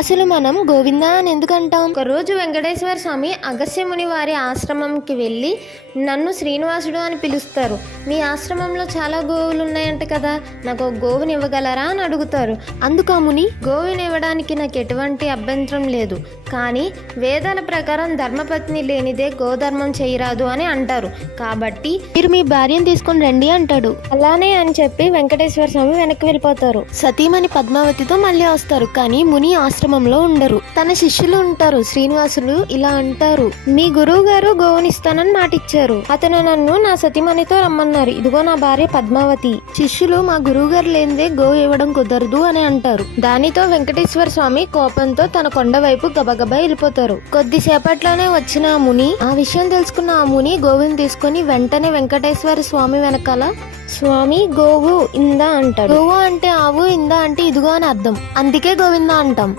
అసలు మనం గోవిందా అని ఎందుకు అంటాం? ఒకరోజు వెంకటేశ్వర స్వామి అగస్త్యముని వారి ఆశ్రమంకి వెళ్ళి నన్ను శ్రీనివాసుడు అని పిలుస్తారు. మీ ఆశ్రమంలో చాలా గోవులు ఉన్నాయంట కదా, నాకు ఒక గోవుని ఇవ్వగలరా అని అడుగుతారు. అందుకు ఆ ముని, గోవుని ఇవ్వడానికి నాకు ఎటువంటి అభ్యంతరం లేదు, కానీ వేదాల ప్రకారం ధర్మపత్ని లేనిదే గోధర్మం చేయరాదు అని అంటారు, కాబట్టి మీరు మీ భార్యను తీసుకుని రండి అంటాడు. అలానే అని చెప్పి వెంకటేశ్వర స్వామి వెనక్కి వెళ్ళిపోతారు. సతీమణి పద్మావతితో మళ్ళీ వస్తారు, కానీ ముని ఆశ్రమంలో ఉండరు. తన శిష్యులు ఉంటారు. శ్రీనివాసులు ఇలా అంటారు, మీ గురువు గారు గోవునిస్తానని మాటిచ్చారు. అతను నన్ను నా సతీమణితో రమ్మన్నారు. ఇదిగో నా భార్య పద్మావతి. శిష్యులు మా గురువు గారు లేనిదే గో ఇవ్వడం కుదరదు అని అంటారు. దానితో వెంకటేశ్వర స్వామి కోపంతో తన కొండ వైపు గబగబా వెళ్ళిపోతారు. కొద్దిసేపట్లోనే వచ్చిన ఆ ముని, ఆ విషయం తెలుసుకున్న ఆ ముని గోవుని తీసుకుని వెంటనే వెంకటేశ్వర స్వామి వెనకాల, స్వామి గోవు ఇందా అంటాడు. గోవు అంటే ఆవు, ఇందా అంటే ఇదిగో అని అర్థం. అందుకే గోవిందా అంటాం.